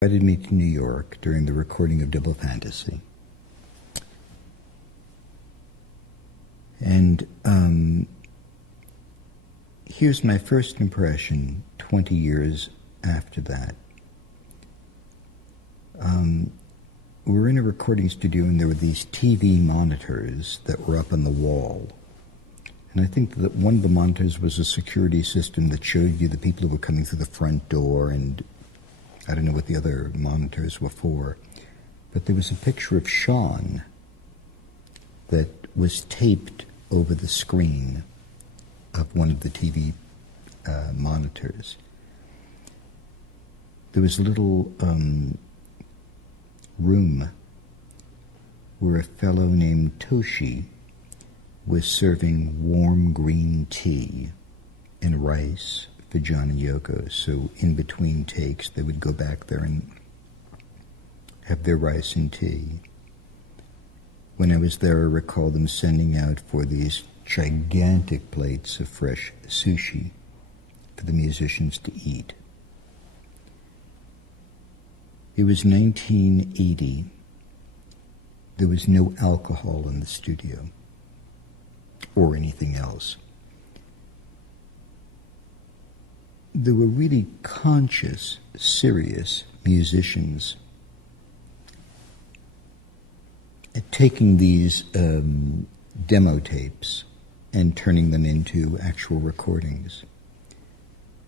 invited me to New York during the recording of Double Fantasy. And here's my first impression 20 years after that. We were in a recording studio and there were these TV monitors that were up on the wall. And I think that one of the monitors was a security system that showed you the people who were coming through the front door, and I don't know what the other monitors were for. But there was a picture of Sean that was taped over the screen of one of the TV monitors. There was a little room where a fellow named Toshi was serving warm green tea and rice for John and Yoko. So in between takes, they would go back there and have their rice and tea. When I was there, I recall them sending out for these gigantic plates of fresh sushi for the musicians to eat. It was 1980. There was no alcohol in the studio or anything else. There were really conscious, serious musicians taking these demo tapes and turning them into actual recordings.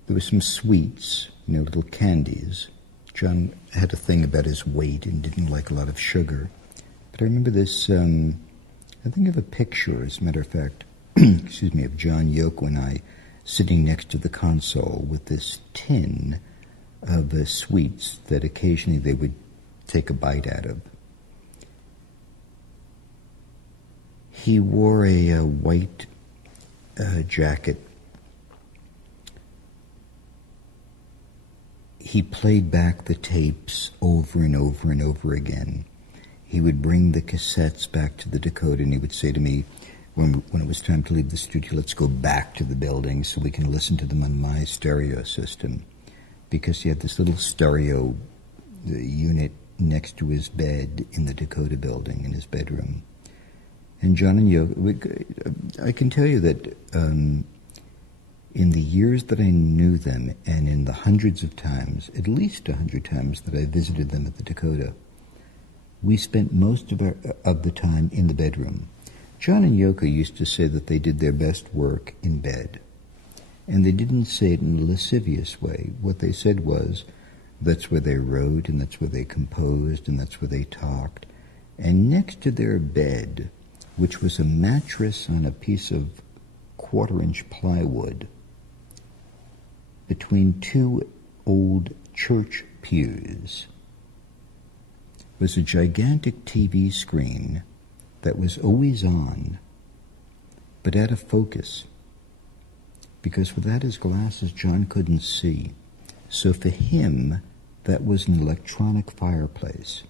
There were some sweets, little candies. John had a thing about his weight and didn't like a lot of sugar. But I remember this, I think of a picture, as a matter of fact, of John, Yoko, and I sitting next to the console with this tin of sweets that occasionally they would take a bite out of. He wore a white jacket. He played back the tapes over and over and over again. He would bring the cassettes back to the decoder, and he would say to me, when it was time to leave the studio, let's go back to the building so we can listen to them on my stereo system. Because he had this little stereo unit next to his bed in the Dakota building, in his bedroom. And John and Yoko, I can tell you that in the years that I knew them, and in the hundreds of times, at least 100 times that I visited them at the Dakota, we spent most of the time in the bedroom. John and Yoko used to say that they did their best work in bed. And they didn't say it in a lascivious way. What they said was, that's where they wrote, and that's where they composed, and that's where they talked. And next to their bed, which was a mattress on a piece of 1/4-inch plywood, between two old church pews, was a gigantic TV screen that was always on, but out of focus, because without his glasses, John couldn't see. So for him, that was an electronic fireplace.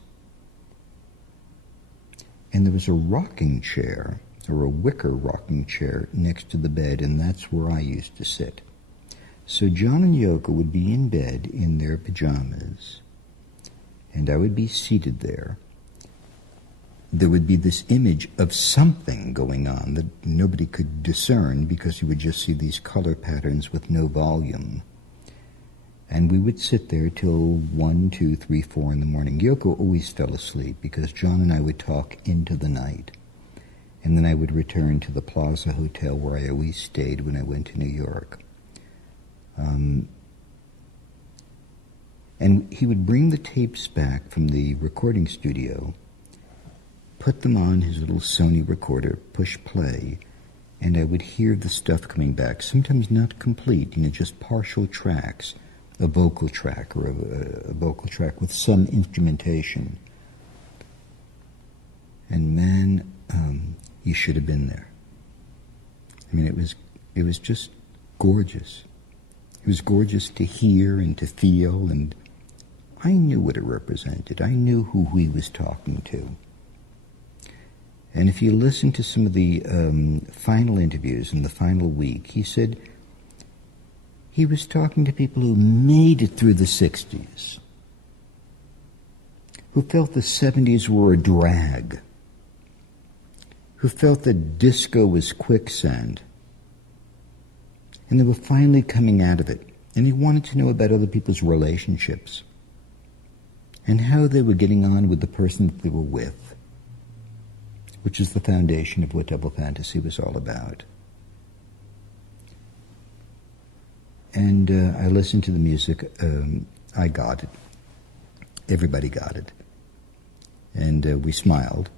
And there was a rocking chair, or a wicker rocking chair, next to the bed, and that's where I used to sit. So John and Yoko would be in bed in their pajamas, and I would be seated there. There would be this image of something going on that nobody could discern because you would just see these color patterns with no volume. And we would sit there till 1, 2, 3, 4 in the morning. Yoko always fell asleep because John and I would talk into the night. And then I would return to the Plaza Hotel where I always stayed when I went to New York. And he would bring the tapes back from the recording studio, put them on his little Sony recorder, push play, and I would hear the stuff coming back, sometimes not complete, just partial tracks, a vocal track or a vocal track with some instrumentation. And man, you should have been there. I mean, it was just gorgeous. It was gorgeous to hear and to feel, and I knew what it represented. I knew who he was talking to. And if you listen to some of the final interviews in the final week, he said he was talking to people who made it through the 60s. who felt the 70s were a drag, who felt that disco was quicksand, and they were finally coming out of it, and he wanted to know about other people's relationships and how they were getting on with the person that they were with, which is the foundation of what double fantasy was all about. And I listened to the music. I got it. Everybody got it. And we smiled.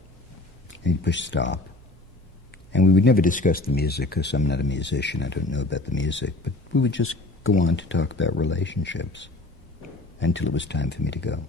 And he pushed stop. And we would never discuss the music because I'm not a musician. I don't know about the music. But we would just go on to talk about relationships until it was time for me to go.